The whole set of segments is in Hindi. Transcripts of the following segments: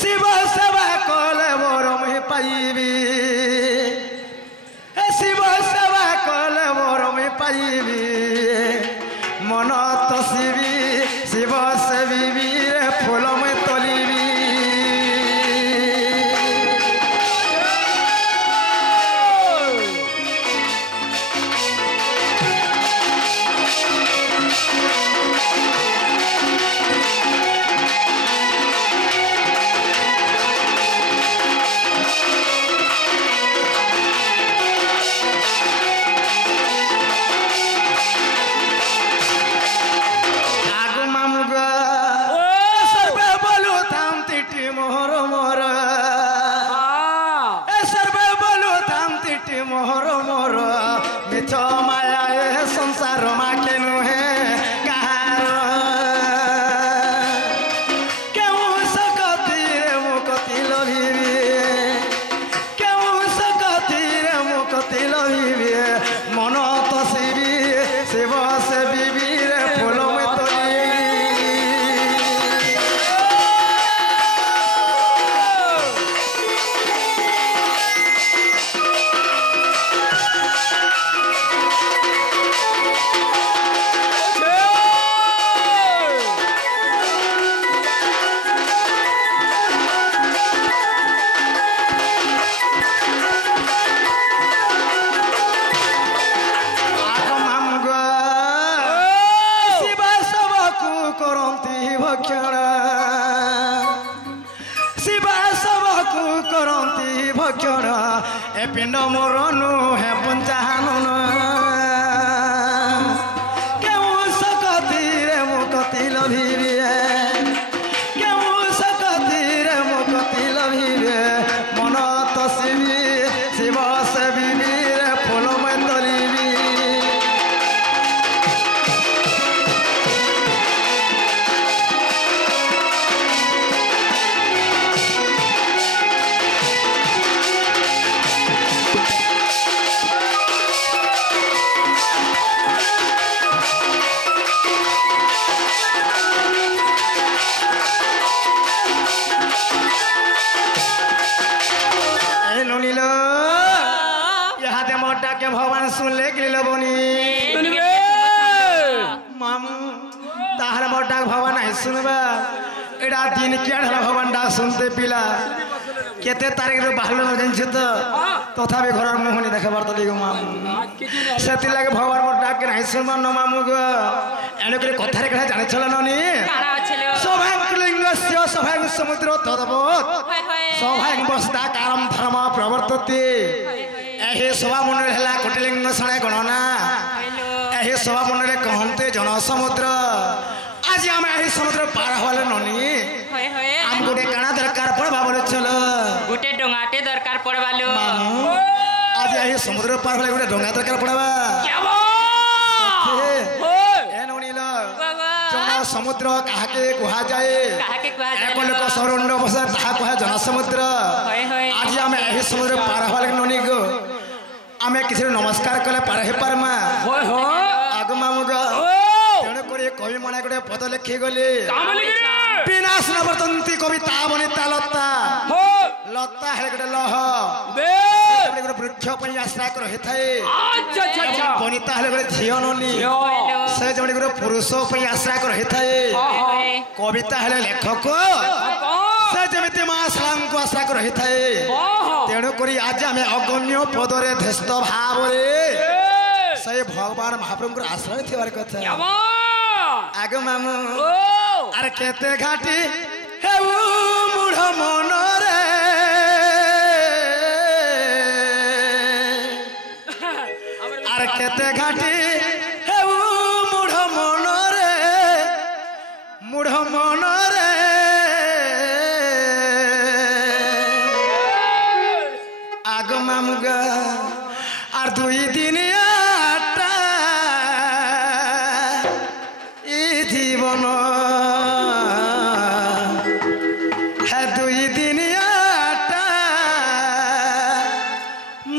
শিব সেবা কলে মোর মুই পাইবি শিব সেবা কলে মোর মুই পাইবি মন তসিবি শিব সেবিবি রে ফুল মুই তলিবি पिंड मोर नुहे पंचानन केउ सकती रे मुकती लभिबे केउ सकती रे मुकती लभिबे मन तसिबी शिव सेबिबी रे फूल मैं तलिबी के भगवान सुन ले गिलबनी मामू ताहर मोटा भगवान है सुनबा एडा दिन के भगवान डा सुनते पिला केते तारीख रे बाहर न जान छ तथापि घर मुहनी देखबार तो दिगो मामू सेति लागे भगवान मोटा के नहीं सुनबा न मामू गो एने करे कथा रे कथा जाने छला ननी सौभाग्यलिंगस्य सौभाग्य समुद्र तदवत सौभाग्य बस्ता कारम धर्म प्रवर्तते एहे सभा मंडल है कोटिलिंग शणे गणना एहे सभा मंडल कहते जन समुद्र आज आम एही समुद्र पार हवाले ननी आम गोटे काना दरकार पड़बा बोले चलो गोटे डोंगाटे दरकार पड़बालो आज एही समुद्र पार हवाले गोटे डोंगा दरकार पड़बा ए ननीला जन समुद्र काहाके कुहा जाए एक लोक सरंड बसा ताहा कुहा जन समुद्र आज आम एही समुद्र पार हवाले ननी गो आमे किसी नमस्कार कले पार हे पारमा आग मामुग तेणु करे कवि मना गोटे पद लिखि गले विनाश न वर्तन्ति कविता बनिता लता लता है गोटे लह गोटे वृक्ष पई आश्रय कर हे थाए बनिता है गोटे झियो ननी से जने गोटे पुरुष पई आश्रय कर हे थाए कविता है लेखक से जमिति मां सलाम को आश्रय कर हे थाए तेणु करी आज आमे अगम्य पदरे धस्त भाव रे से भगवान महाप्रभु को आश्रय थिवार कथा आगे मामू अरे केते घाटी हे मूढ़ मन रे अरे केते घाटी हे मूढ़ मन रे मूढ़ मन रे आग मामुगा और दुई दिन आटा ई जीवन है दुई दिन आटा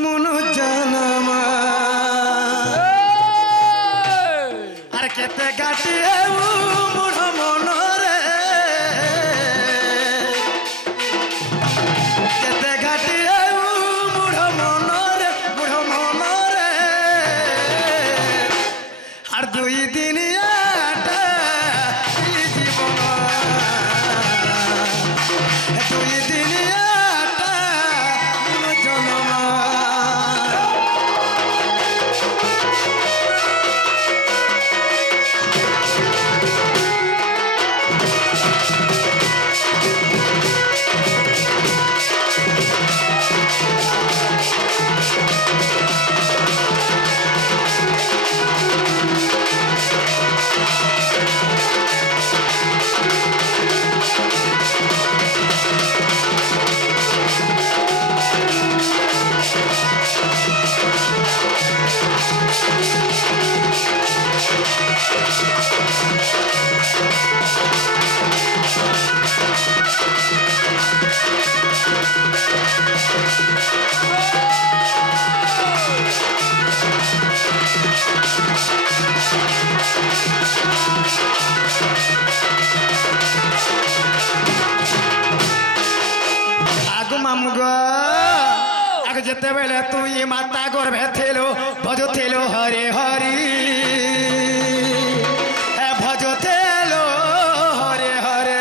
मुनु जन्म और केते गाटी है मुढ़ मन रे ମାମୁଁ ଗୋ ଆଗ ଯେତେବେଳେ ତୁଇ ମାତା ଗର୍ଭେ ଥିଲୁ ଭଜୁଥିଲୁ ହରି ହରି ଭଜୁଥିଲୁ ହରି ହରି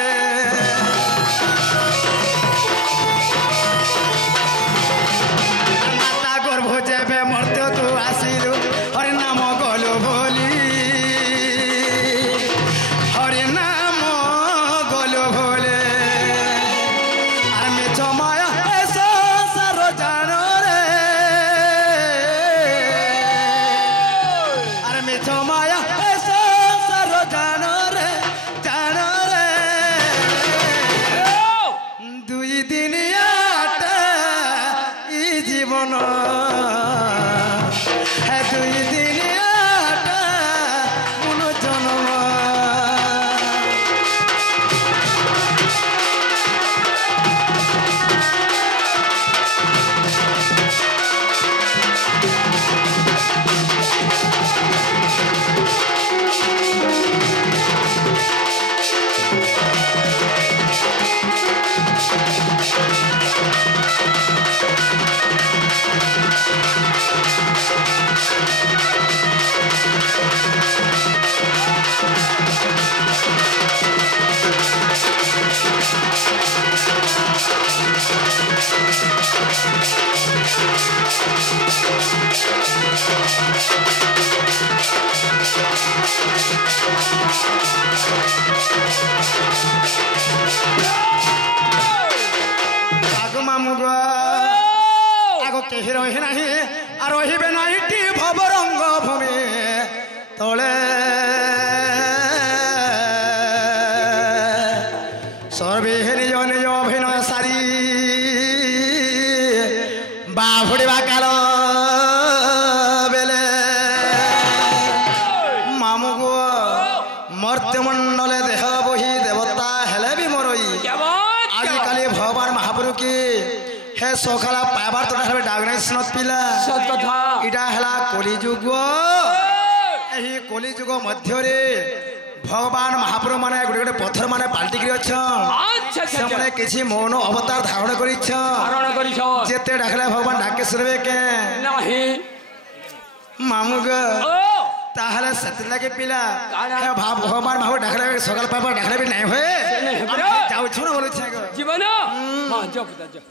ମାତା ଗର୍ଭ ଯେବେ ମର୍ତ୍ତ୍ୟ ତୁ ଆସିଲୁ ହରି ନାମ ଗଲୁ ବୋଲି ହରି ନାମ ଗଲୁ ବୋଲି ଆରେ ମିଛ ମାୟା ଏ ସଂସାର ଜାଣ ରେ ଆରେ ମିଛ ମାୟା ଏ ସଂସାର ଜାଣ ରେ ଦୁଇ ଦିନିଆଟା ଇ ଜୀବନ ଦୁଇ ଦିନିଆଟା ପୁନଃ ଜନ୍ମ ଆଗ ମାମୁଁ ଗୋ ଆଗ କେହି ରହି ନାହିଁ ଆଉ ରହିବେ ନାହିଁ ଟି ଭବରଙ୍ଗ ଭୂମି ତଳେ ସର୍ବେ ନିଜ ନିଜ ଅଭିନୟ ସାରି ବାହୁଡ଼ିବା କାଳ ବେଲେ ମାମୁଁ ଗୋ ମର୍ତ୍ତ୍ୟମଣ୍ଡଳେ ଦେହ ବହି ଦେବତା ହେଲେ ବି ମରଇ ଆଜିକାଲି ଭଗବାନ ମହାପ୍ରଭୁ କି হে সকালা পাইবার তো ডাকনাই শুনত পিলা সত কথা এটা হেলা কলিযুগ এই কলিযুগ মধ্যরে ভগবান মহাপ্রভু মানে গোটে গোটে পথর মানে পাল্টিকি অছন সেমানে কিছু মৌন অবতার ধারণ করিছ যেতে ডাকলে ভগবান ডাকে শুনবে কে নাহি মামুঁ গো তাহলে সেতিলাগে পিলা ভগবান মহাপ্রভু ডাকলে সকাল পাইবার ডাকলে বি নাই হয়ে যাউছ না বলছে গো জীবন হ্যাঁ যাও পুতা যাও